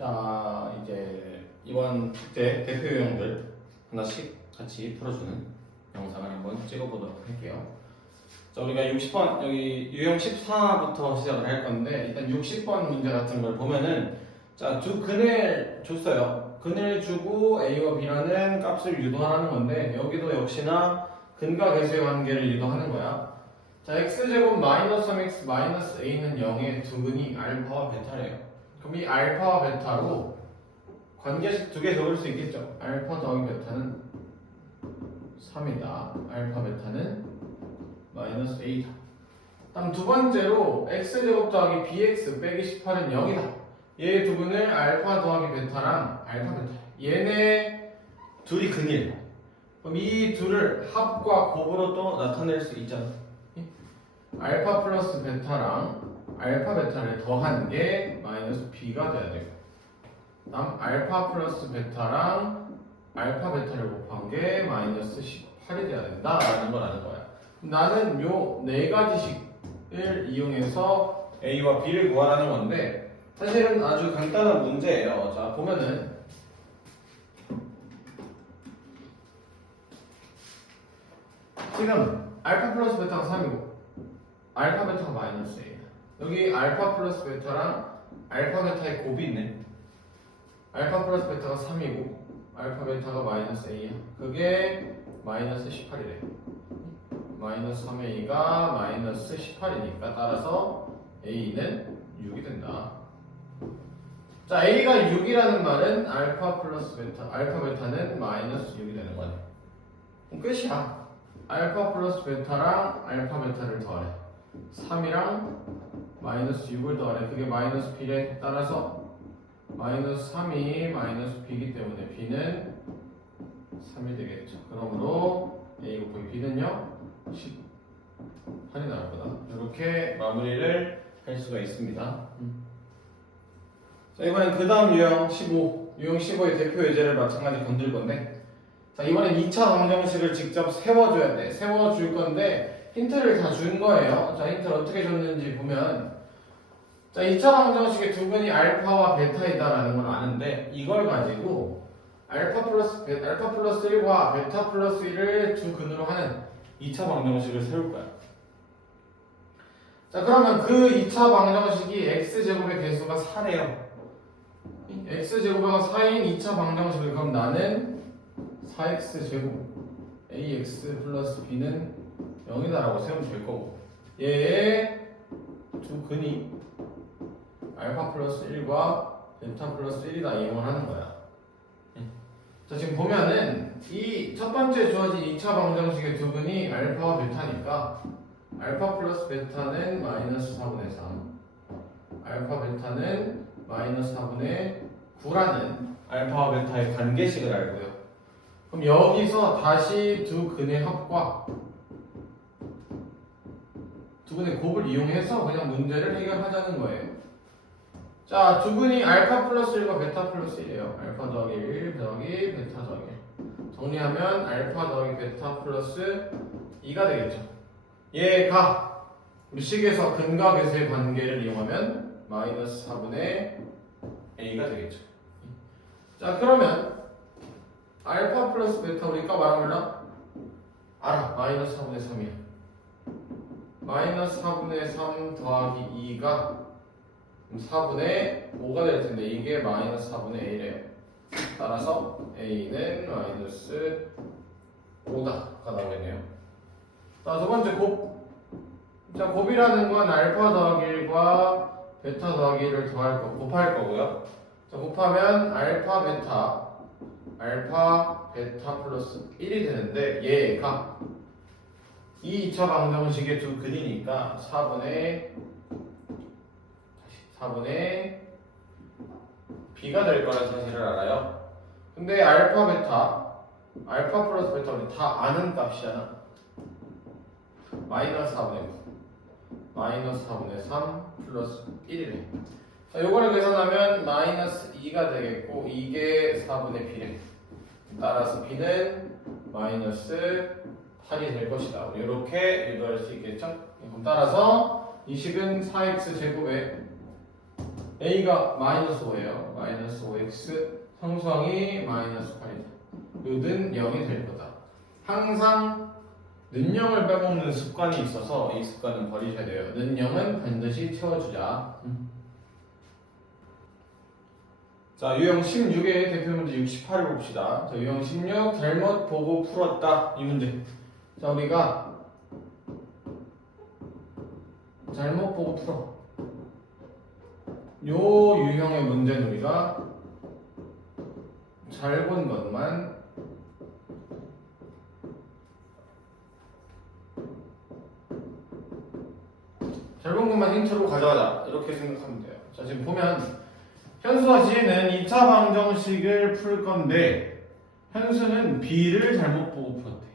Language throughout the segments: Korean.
자, 이제 이번 숙제 대표 유형들 하나씩 같이 풀어주는 영상을 한번 찍어보도록 할게요. 자, 우리가 60번, 여기 유형 14부터 시작을 할 건데, 일단 60번 문제 같은 걸 보면은, 자, 두 근을 줬어요. 근을 주고 A와 B라는 값을 유도하는 건데, 여기도 역시나 근과 계수의 관계를 유도하는 거야. 자, x제곱 마이너스 3x 마이너스 a는 0의 두 근이 알파와 베타래요. 그럼 이 알파와 베타로 관계식 두 개 적을 수 있겠죠. 알파 더하기 베타는 3이다. 알파 베타는 마이너스 a다. 다음 두 번째로 x제곱 더하기 bx 빼기 18은 0이다. 얘 두 근을 알파 더하기 베타랑 알파 베타, 얘네 둘이 근이에요. 그럼 이 둘을 합과 곱으로 또 나타낼 수 있잖아. 알파 플러스 베타랑 알파 베타를 더한 게 마이너스 b가 돼야 되고, 다음 알파 플러스 베타랑 알파 베타를 곱한 게 마이너스 18이 돼야 된다라는 걸 아는 거야. 나는 요 네 가지식을 이용해서 a와 b를 구하라는 건데, 사실은 아주 간단한 문제예요. 자, 보면은 지금 알파 플러스 베타가 3이고 알파 베타가 마이너스 A야. 여기 알파 플러스 베타랑 알파 베타의 곱이 있네. 알파 플러스 베타가 3이고 알파 베타가 마이너스 A야. 그게 마이너스 18이래. 마이너스 3A가 마이너스 18이니까 따라서 A는 6이 된다. 자, A가 6이라는 말은 알파 플러스 베타, 알파 베타는 마이너스 6이 되는 거네. 그럼 끝이야. 알파 플러스 베타랑 알파 베타를 더하래. 3이랑 마이너스 6을 더하래. 그게 마이너스 b래. 따라서 마이너스 3이 마이너스 b이기 때문에 b는 3이 되겠죠. 그러므로 a 곱하기 b는요 18이 나올 거다. 이렇게 마무리를 할 수가 있습니다. 자, 이번엔 그 다음 유형 15, 유형 15의 대표 예제를 마찬가지 건들 건데, 자, 이번엔 2차 방정식을 직접 세워줘야 돼. 세워줄 건데 힌트를 다 준 거예요. 자, 힌트를 어떻게 줬는지 보면, 자, 2차 방정식의 두 근이 알파와 베타이다라는 걸 아는데, 이걸 가지고 알파 플러스 1과 베타 플러스 1을 두 근으로 하는 2차 방정식을 세울 거야. 자, 그러면 그 2차 방정식이 x제곱의 개수가 4래요. x제곱가 4인 2차 방정식을, 그럼 나는 4x제곱 ax 플러스 b는 0이다라고 세우면 될 거고, 얘의 두 근이 알파 플러스 1과 베타 플러스 1이다 이용을 하는 거야. 자, 지금 보면은 이 첫 번째 주어진 2차 방정식의 두 근이 알파와 베타니까 알파 플러스 베타는 마이너스 4분의 3, 알파 베타는 마이너스 4분의 9라는 알파와 베타의 관계식을 알고요. 그럼 여기서 다시 두 근의 합과 두 근의 곱을 이용해서 그냥 문제를 해결하자는 거예요. 자, 두 근이 알파 플러스 1과 베타 플러스 1이에요. 알파 더하기 1 더하기 베타 더하기 1. 정리하면 알파 더하기 베타 플러스 2가 되겠죠. 얘가 우리 식에서 근과 계수의 관계를 이용하면 마이너스 4분의 a가 되겠죠. 자, 그러면 알파 플러스 베타 우리가 말하면 알아. 마이너스 4분의 3이야. 마이너스 4분의 3 더하기 2가 4분의 5가 될 텐데, 이게 마이너스 4분의 a래요. 따라서 a는 마이너스 5다가 나오겠네요. 자, 두 번째 곱. 자, 곱이라는 건 알파 더하기 1과 베타 더하기 1을 곱할 거고요. 자, 곱하면 알파 베타 플러스 1이 되는데, 얘가 이 2차 방정식의 두 근이니까 4분의 b가 될 거라는 사실을 알아요. 근데 알파 플러스 베타 우리 다 아는 값이잖아. 마이너스 4분의 9, 마이너스 4분의 3 플러스 1이래. 자, 요거를 계산하면 마이너스 2가 되겠고, 이게 4분의 b래. 따라서 b는 마이너스 8이 될 것이다. 우리 이렇게 유도할 수 있겠죠? 그럼 따라서 이 식은 4x 제곱에 a가 마이너스 5예요. 마이너스 5x 상수항이 마이너스 8이다. 요는 0이 될 거다. 항상 는 0을 빼먹는 습관이 있어서 이 습관은 버리셔야 돼요. 는 0은 반드시 채워주자. 자, 유형 16의 대표 문제 68을 봅시다. 자, 유형 16 잘못 보고 풀었다. 이 문제. 자, 우리가 잘못 보고 풀어. 요 유형의 문제는 우리가 잘 본 것만 잘 본 것만 힌트로 가져가자. 이렇게 생각하면 돼요. 자, 지금 보면 현수와 지혜는 2차 방정식을 풀 건데 현수는 b를 잘못 보고 풀었대.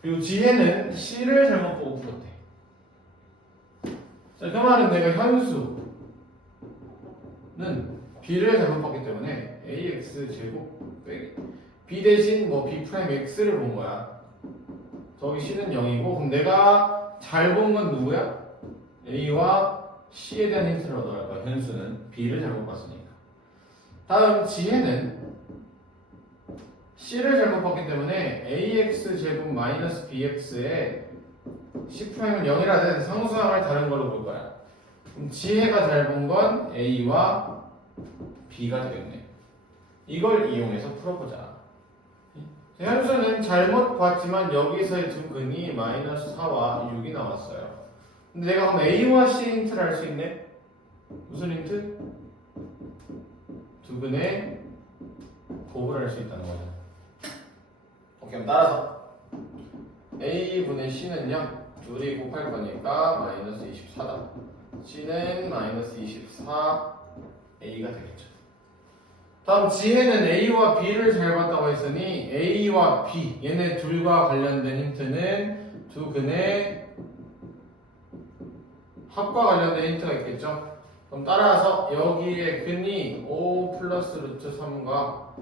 그리고 지혜는 c를 잘못 보고 풀었대. 자, 그 말은 내가 현수는 b를 잘못 봤기 때문에 ax 제곱 빼기 b 대신 뭐 b 프라임 x를 본 거야. 저기 c는 0이고 그럼 내가 잘 본 건 누구야? a와 c에 대한 힌트를 얻어갈 거야. 현수는 b를 잘못 봤으니까. 다음 지혜는 c를 잘못 봤기 때문에 ax 제곱 마이너스 bx에 C'은 0이라든 상수항을 다른 걸로 볼 거야. 그럼 지혜가 잘 본 건 A와 B가 되겠네. 이걸 이용해서 풀어보자. 현수는 잘못 봤지만 여기서의 두 근이 마이너스 4와 6이 나왔어요. 근데 내가 그럼 A와 C 힌트를 알 수 있네? 무슨 힌트? 두 근의 곱을 알 수 있다는 거죠. 오케이, 그럼 따라서 A분의 C는 0 둘이 곱할 거니까 마이너스 24다. C는 마이너스 24 A가 되겠죠. 다음 지혜는 A와 B를 잘 봤다고 했으니 A와 B 얘네 둘과 관련된 힌트는 두 근의 합과 관련된 힌트가 있겠죠. 그럼 따라서 여기에 근이 5 플러스 루트 3과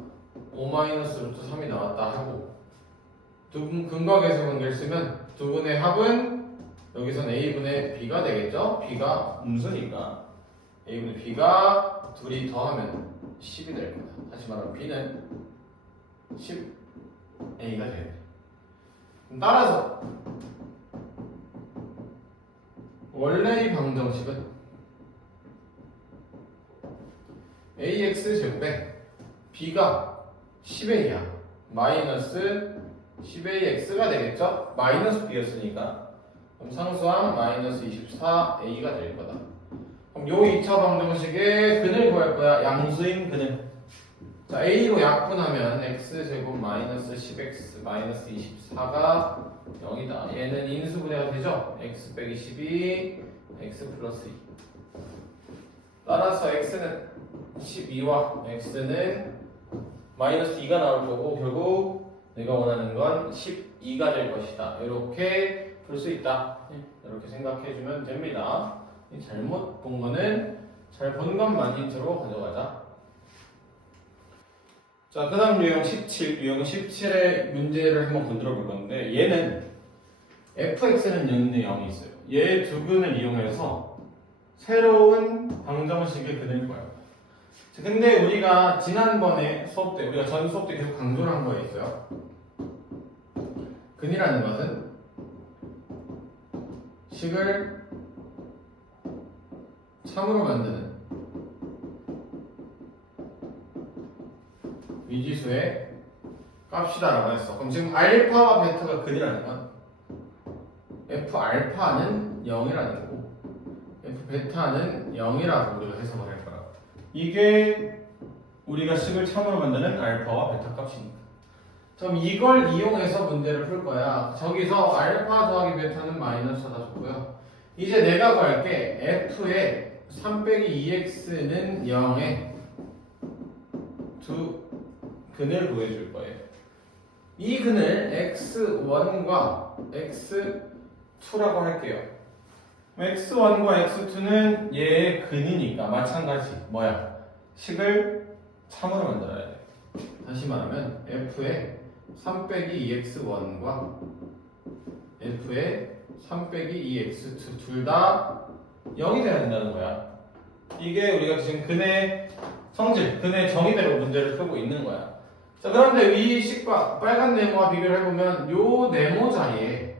5 마이너스 루트 3이 나왔다 하고 두 근과 계수 관계를 쓰면 두 분의 합은 여기서는 a분의 b가 되겠죠? b가 음수니까 a분의 b가 둘이 더하면 10이 될 거다. 다시 말하면 b는 10a가 되겠네. 따라서 원래의 방정식은 ax 제곱에 b가 10a야 마이너스 10ax가 되겠죠? 마이너스 b였으니까 그럼 상수항 마이너스 24a가 될 거다. 그럼 요 2차 방정식의 근을 구할 거야. 양수인 근을. 자, a로 약분하면 x제곱 마이너스 10x 마이너스 24가 0이다. 얘는 인수분해가 되죠? x 빼기 12 x 플러스 2. 따라서 x는 12와 x는 마이너스 2가 나올 거고 결국 내가 원하는 건 12가 될 것이다. 이렇게 풀 수 있다. 이렇게 생각해주면 됩니다. 잘못 본 거는 잘 본 것만 힌트로 가져가자. 자, 그 다음 유형 17. 유형 17의 문제를 한번 건드려 볼 건데 얘는 fx는 0대 0이 있어요. 얘 두 근을 이용해서 새로운 방정식의 근을 구해요. 근데 우리가 지난번에 수업 때, 우리가 전 수업 때 계속 강조를 한 거에 있어요. 근이라는 것은 식을 참으로 만드는 미지수의 값이다라고 했어. 그럼 지금 알파와 베타가 근이라는 건 f 알파는 0이라는 거고 f 베타는 0이라고 우리가 해석을 할 거라고. 이게 우리가 식을 참으로 만드는 알파와 베타 값이니까. 그럼 이걸 이용해서 문제를 풀 거야. 저기서 알파 더하기 베타는 마이너스다 줬고요. 이제 내가 구할게. f의 3 빼기 2x는 0에 두 근을 구해줄 거예요. 이 근을 x1과 x2라고 할게요. x1과 x2는 얘의 근이니까 마찬가지 뭐야? 식을 참으로 만들어야 돼. 다시 말하면 f의 3 빼기 2x1과 f의 3 빼기 2x2 둘 다 0이 돼야 된다는 거야. 이게 우리가 지금 근의 성질, 근의 정의대로 문제를 풀고 있는 거야. 자, 그런데 위 식과 빨간 네모와 비교를 해보면 요 네모 자리에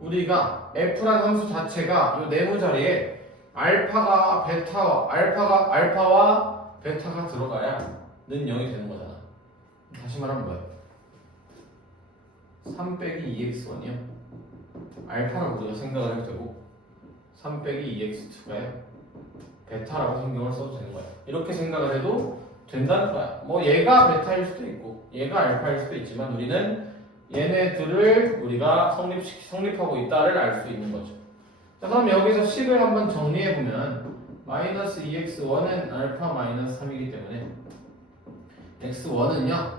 우리가 f라는 함수 자체가 요 네모 자리에 알파와 베타가 들어가야 는 0이 되는 거잖아. 다시 말하면 뭐야? 3 빼기 2x1이요. 알파라고 우리가 생각을 해도 되고 3 빼기 2x2가 베타라고 신경을 써도 되는 거야. 이렇게 생각을 해도 된다는 거야. 뭐 얘가 베타일 수도 있고 얘가 알파일 수도 있지만 우리는 얘네들을 우리가 성립하고 있다를 알 수 있는 거죠. 자, 그럼 여기서 식을 한번 정리해보면 마이너스 2x1은 알파 마이너스 3이기 때문에 x1은요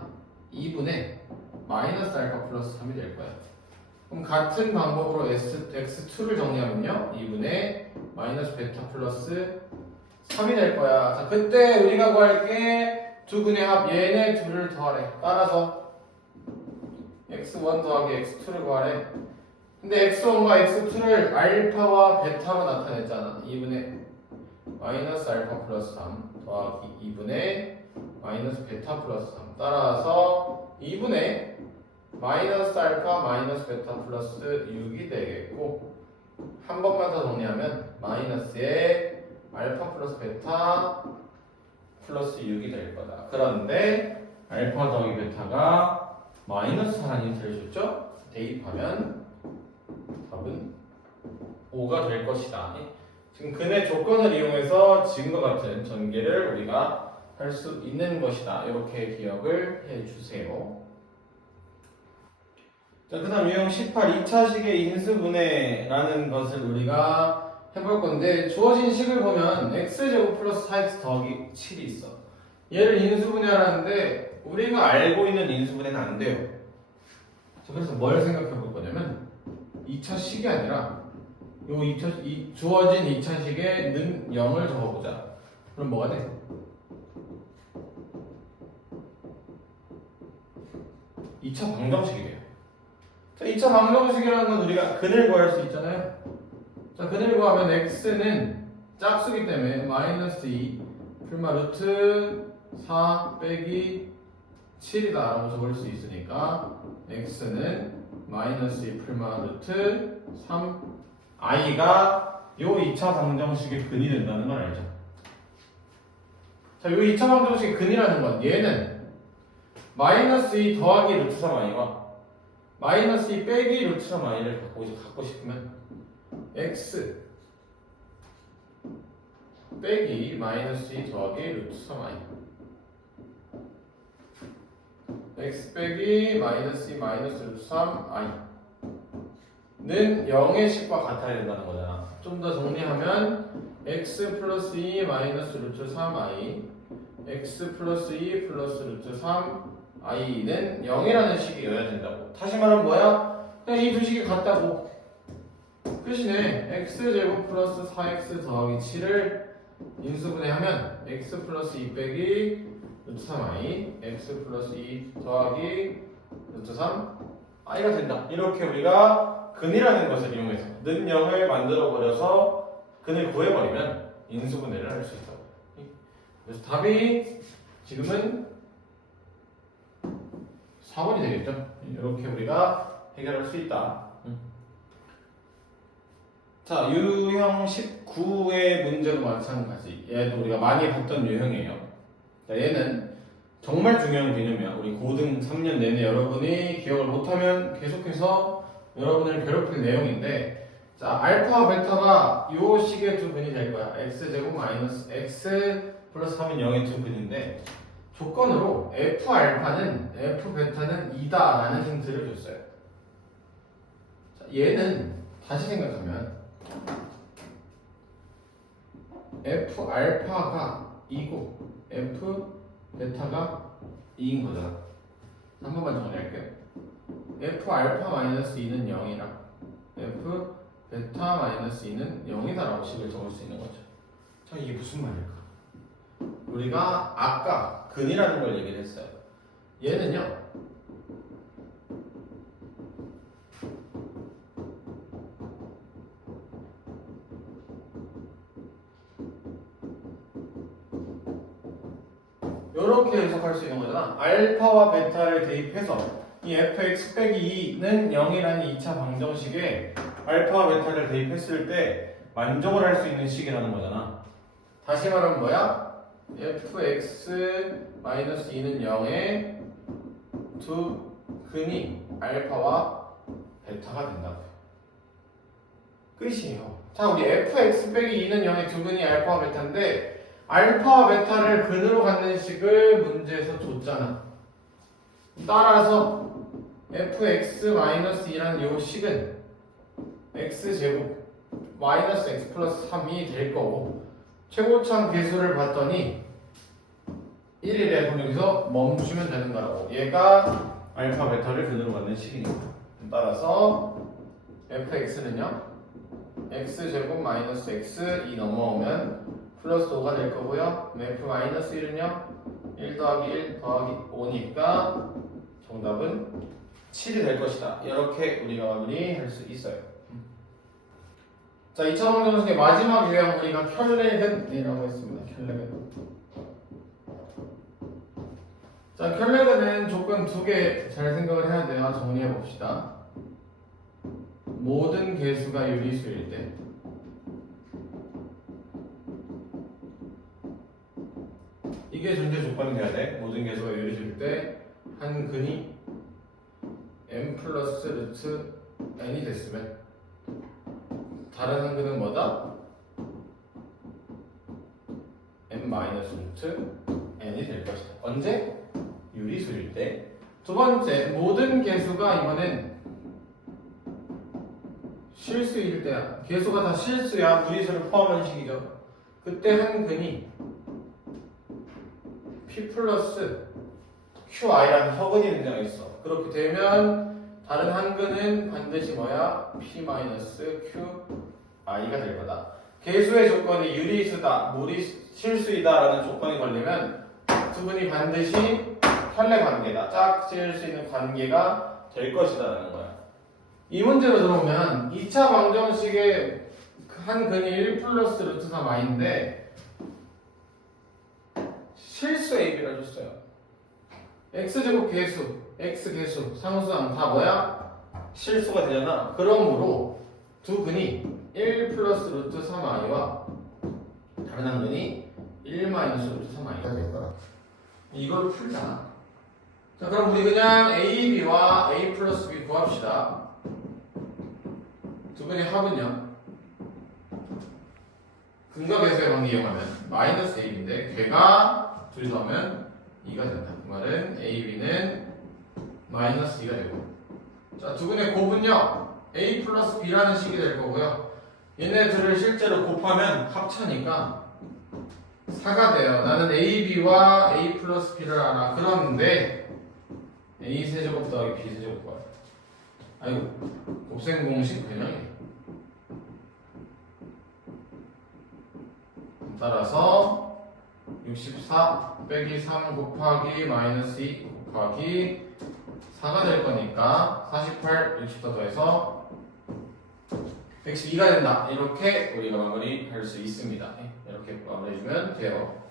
2분의 마이너스 알파 플러스 3이 될 거야. 그럼 같은 방법으로 x2를 정리하면요 2분의 마이너스 베타 플러스 3이 될 거야. 자, 그때 우리가 구할 게 두 근의 합 얘네 둘을 더하래. 따라서 x1 더하기 x2를 구하래. 근데 x1과 x2를 알파와 베타로 나타냈잖아. 2분의 마이너스 알파 플러스 3 더하기 2분의 마이너스 베타 플러스 3 따라서 2분의 마이너스 알파 마이너스 베타 플러스 6이 되겠고 한 번만 더 정리하면 마이너스에 알파 플러스 베타 플러스 6이 될 거다. 그런데 알파 더하기 베타가 마이너스 하나님 들어줬죠? 대입하면 답은 5가 될 것이다. 지금 근의 조건을 이용해서 지금과 같은 전개를 우리가 할 수 있는 것이다. 이렇게 기억을 해주세요. 자, 그 다음 유형 18 2차식의 인수분해라는 것을 우리가 해볼 건데 주어진 식을 보면 x제곱 플러스 4x 더하기 7이 있어. 얘를 인수분해하라는데 우리가 알고 있는 인수분해는 안 돼요. 자, 그래서 뭘 생각해 볼 거냐면 2차식이 아니라 주어진 2차식에 는 0을 적어보자. 그럼 뭐가 돼? 2차 방정식이래요. 자, 2차 방정식이라는 건 우리가 근을 구할 수 있잖아요. 자, 근을 구하면 x는 짝수기 때문에 마이너스 2 풀마 루트 4 빼기 7이다 라고 적을 수 있으니까 x는 마이너스 2 풀마 루트 3 i가 요 2차 방정식의 근이 된다는 걸 알죠. 자, 요 2차 방정식의 근이라는 건 얘는 마이너스 2 더하기 루트 3i와 마이너스 2 빼기 루트 3i를 갖고 싶으면 x 빼기 마이너스 2 더하기 루트 3i x 빼기 마이너스 2 마이너스 루트 3i는 0의 식과 같아야 된다는 거잖아. 좀 더 정리하면 x 플러스 2 마이너스 루트 3i x 플러스 2 플러스 루트 3i는 0이라는 식이어야 된다고. 다시 말하면 뭐야? 그냥 이 두 식이 같다고. 끝이네. x제곱 플러스 4x 더하기 7을 인수분해하면 x 플러스 2 빼기 루트 3i x 플러스 2 더하기 루트 3i가 된다. 이렇게 우리가 근이라는 것을 이용해서 는 0을 만들어버려서 근을 구해버리면 인수분해를 할 수 있다고. 그래서 답이 지금은 4번이 되겠죠. 이렇게 우리가 해결할 수 있다. 자, 유형 19의 문제도 마찬가지. 얘도 우리가 많이 봤던 유형이에요. 자, 얘는 정말 중요한 개념이야. 우리 고등 3년 내내 여러분이 기억을 못하면 계속해서 여러분을 괴롭힐 내용인데, 자, 알파와 베타가 요 식의 두 근이 될 거야. x제곱 마이너스 x 플러스 3인 0의 두 근인데, 조건으로 f 알파는 f 베타는 2다 라는 힌트를 줬어요. 자, 얘는 다시 생각하면 f 알파가 2고 f 베타가 2인 거잖아. 한 번만 정리할게요. f 알파 마이너스 2는 0이라 f 베타 마이너스 2는 0이다 라고 식을 적을 수 있는 거죠. 자, 이게 무슨 말일까? 우리가 아까 근이라는 걸 얘기를 했어요. 얘는요 이렇게 해석할 수 있는 거잖아. 알파와 베타를 대입해서 이 fx 빼기 2는 0이라는 2차 방정식에 알파와 베타를 대입했을 때 만족을 할 수 있는 식이라는 거잖아. 다시 말하면 뭐야? fx-2는 0의 두 근이 알파와 베타가 된다고요. 끝이에요. 자, 우리 fx 빼기 2는 0의 두 근이 알파와 베타인데 알파와 베타를 근으로 갖는 식을 문제에서 줬잖아. 따라서 fx-2라는 요 식은 x제곱 마이너스 x 플러스 3이 될 거고 최고참 계수를 봤더니 1이래. 그럼 여기서 멈추면 되는 거라고. 얘가 알파 베타를 근으로 갖는 식이니까. 따라서 fx는요 x제곱 마이너스 x 2 넘어오면 플러스 5가 될 거고요. f 마이너스 1은요 1 더하기 1 더하기 5니까 정답은 7이 될 것이다. 이렇게 우리가 마무리할 수 있어요. 자, 2차 방정식의 마지막 유형 우리가 켤레근이라고 했습니다. 켤레근. 자, 켤레근은 조건 두 개 잘 생각을 해야 돼요. 정리해 봅시다. 모든 개수가 유리수일 때, 이게 존재 조건이 돼야 돼. 모든 개수가 유리수일 때 한 근이 m 플러스 루트 n이 됐으면 다른 한 근은 뭐다? m 마이너스 루트 n이 될 것이다. 언제? 유리수일 때. 두 번째, 모든 개수가 이번엔 실수일 때야. 개수가 다 실수야. 무리수를 포함한 식이죠. 그때 한 근이 p 플러스 QI라는 허근이 등장했어. 그렇게 되면 다른 한 근은 반드시 뭐야? P 마이너스 QI가 될 거다. 개수의 조건이 유리수다, 실수이다라는 조건이 걸리면 두 분이 반드시 켤레 관계다, 짝지을 수 있는 관계가 될 것이다라는 거야. 이 문제로 들어오면 2차 방정식의 한 근이 1 플러스 루트 3i인데 실수 AB라 줬어요. x제곱 개수, x 개수, 상수항 다 뭐야? 실수가 되잖아. 그러므로 두 근이 1 플러스 루트 3i와 다른 한 근이 1 마이너스 루트 3i가 될 거라. 이걸 풀자. 자, 그럼 우리 그냥 AB와 A 플러스 B 구합시다. 두 근의 합은요? 근과 계수의 관계 이용하면 마이너스 AB인데 걔가 둘이 더하면 2가 된다. 그 말은 AB는 마이너스 2가 되고, 자, 두 근의 곱은요 A 플러스 B라는 식이 될 거고요. 얘네 둘을 실제로 곱하면 합차니까 4가 돼요. 나는 AB와 A 플러스 B를 알아. 그런데 A 세제곱 더하기 B 세제곱 구하래. 아이고, 곱셈 공식 변형이에요. 따라서 64 빼기 3 곱하기 마이너스 2 곱하기 4가 될 거니까 48, 64 더해서 112가 된다. 이렇게 우리가 마무리할 수 있습니다. 이렇게 마무리해주면 돼요.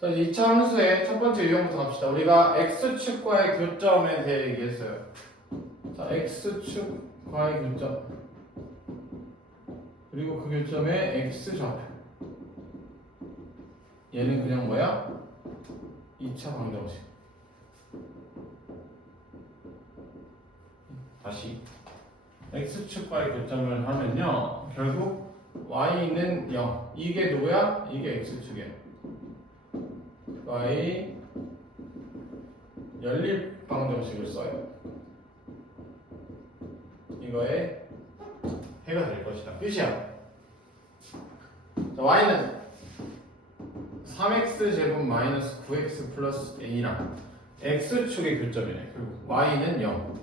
자, 2차 함수의 첫 번째 유형부터 갑시다. 우리가 x축과의 교점에 대해 얘기했어요. 자, x축과의 교점, 그리고 그 교점의 x좌표, 얘는 그냥 뭐야? 2차 방정식. 다시 x축과의 교점을 하면요 결국 y는 0. 이게 누구야? 이게 x축이야. y 연립 방정식을 써요. 이거에 해가 될 것이다. 끝이야. 자, y는 3x 제곱 마이너스 9x 플러스 a랑 x축의 교점이네. 결국 y는 0.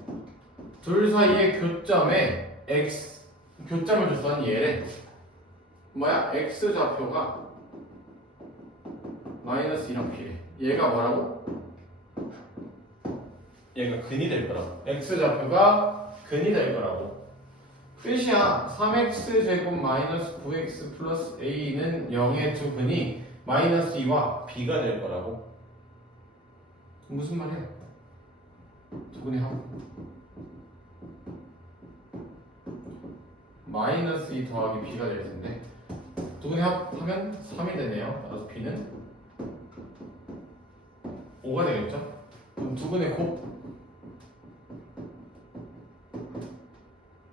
둘 사이의 교점에 x, 교점을 줬더니 얘래. 뭐야? x좌표가 마이너스 2랑 b래. 얘가 뭐라고? 얘가 근이 될 거라고. x좌표가 근이 될 거라고. 끝이야. 3x 제곱 마이너스 9x 플러스 a는 0의 두 근이 마이너스 2와 b가 될 거라고. 무슨 말이야? 두분의 합 마이너스 2 더하기 b가 될 텐데 두분의 합하면 3이 되네요. 따라서 b는 5가 되겠죠? 그럼 두분의 곱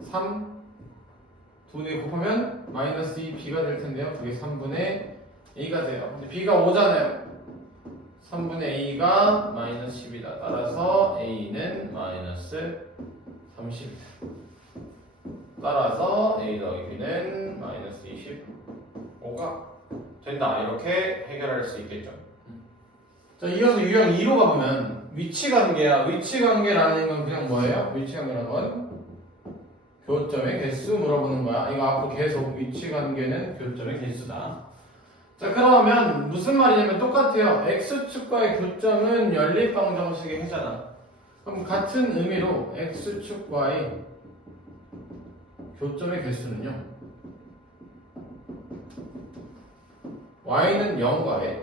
3 두분의 곱하면 마이너스 2 b가 될 텐데요. 그게 3분의 a가 돼요. 근데 b가 5잖아요. 3분의 a가 마이너스 10이다. 따라서 a는 마이너스 30이다. 따라서 a 더하기 b는 마이너스 25가 된다. 이렇게 해결할 수 있겠죠. 자, 이어서 유형 2로 가보면 위치 관계야. 위치 관계라는 건 그냥 뭐예요? 위치 관계라는 건 교점의 개수 물어보는 거야. 이거 앞으로 계속 위치 관계는 교점의 개수다. 자, 그러면 무슨 말이냐면 똑같아요. x축과의 교점은 연립방정식의 해잖아. 그럼 같은 의미로 x축과의 교점의 개수는요, y는 0과의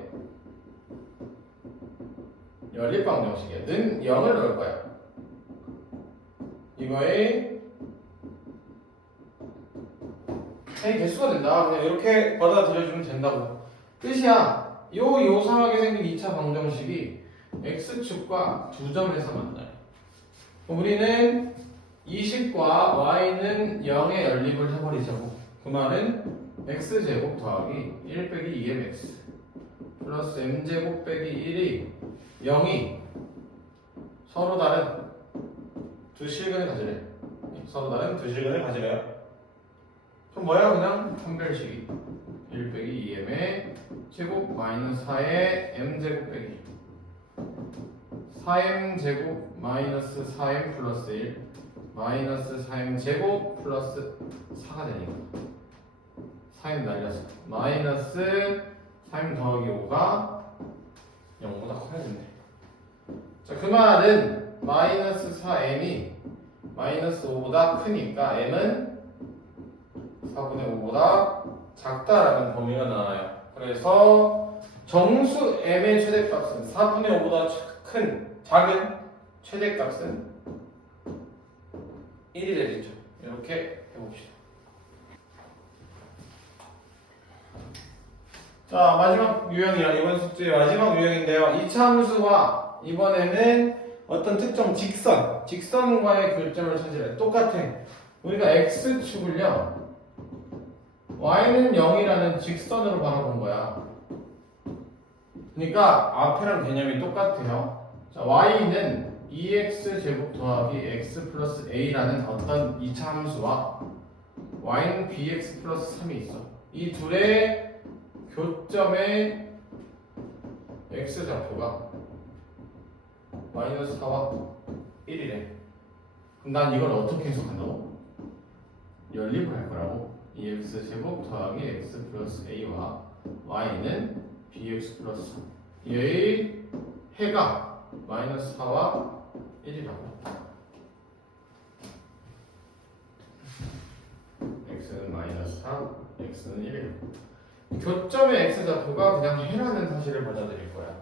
연립방정식이야. 는 0을 넣을 거야. 이거의 개수가 된다. 그냥 이렇게 받아들여주면 된다고. 뜻이야. 요 요상하게 생긴 2차 방정식이 x축과 두 점에서 만나요. 우리는 20과 y는 0의 연립을 해버리자고. 그 말은 x제곱 더하기 1 빼기 2mx 플러스 m제곱 빼기 1이 0이 서로 다른 두 실근을 가지래. 서로 다른 두 실근을 가지래요. 그럼 뭐야? 그냥 판별식이 1 빼기 2m의 제곱 마이너스 4의 m제곱 빼기 4m제곱 마이너스 4m 플러스 1 마이너스 4m제곱 플러스 4가 되니까 4m 날렸어. 마이너스 4m 더하기 5가 0보다 커야 된대. 자, 그 말은 마이너스 4m이 마이너스 5보다 크니까 m은 4분의 5보다 작다라는 범위가 나와요. 그래서 정수 m의 최대값은 4분의 5보다 작은 최대값은 1이 되겠죠. 이렇게 해봅시다. 자, 마지막 유형이야. 이번 숙제의 마지막 유형인데요. 2차 함수와 이번에는 어떤 특정 직선과의 교점을 찾으래. 똑같아. 우리가 x축을요, y는 0이라는 직선으로 바라본 거야. 그러니까 앞에랑 개념이 똑같아요. 자, y는 2x 제곱 더하기 x 플러스 a라는 어떤 2차 함수와 y는 bx 플러스 3이 있어. 이 둘의 교점의 x좌표가 마이너스 4와 1이래. 그럼 난 이걸 어떻게 해석한다고? 연립을 할 거라고. 2x 제곱 더하기 x 플러스 a와 y는 bx 플러스 3. 얘의 해가 마이너스 4와 1이라고. x는 마이너스 4, x는 1이라고. 교점의 x좌표가 그냥 해라는 사실을 받아들일 거야.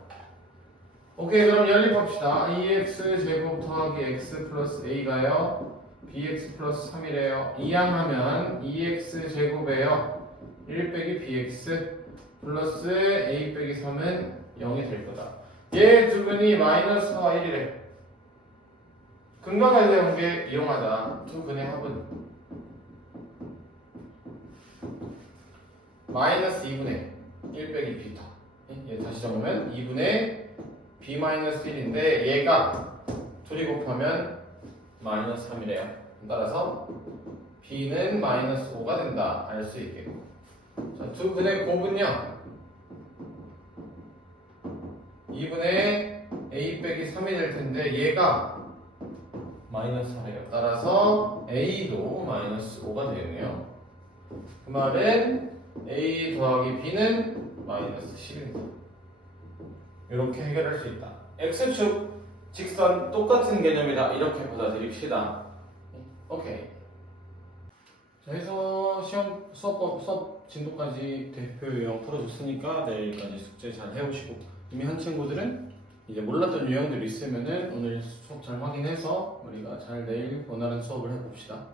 오케이, 그럼 연립합시다. 2x 제곱 더하기 x 플러스 a가요, bx 플러스 3이래요. 이항하면 2x 제곱에요 1 빼기 bx 플러스 a 빼기 3은 0이 될 거다. 얘 두 근이 마이너스 4와 1이래. 근각에 대한 게 이용하자. 두 근의 합은 마이너스 2분의 1 빼기 b타. 얘 다시 적으면 2분의 b 마이너스 1인데 얘가 둘이 곱하면 마이너스 3이래요. 따라서 b는 마이너스 5가 된다. 알 수 있겠고. 자, 두 근의 곱은요, 2분의 a 빼기 3이 될 텐데 얘가 마이너스 4예요. 따라서 a도 마이너스 5가 되겠네요. 그 말은 a 더하기 b는 마이너스 10입니다. 이렇게 해결할 수 있다. x축 직선 똑같은 개념이다. 이렇게 받아들입시다. 오케이. 자, 해서 시험 수업 진도까지 대표 유형 풀어줬으니까 내일까지 숙제 잘 해오시고, 이미 한 친구들은 이제 몰랐던 유형들이 있으면은 오늘 수업 잘 확인해서 우리가 잘 내일 원하는 수업을 해봅시다.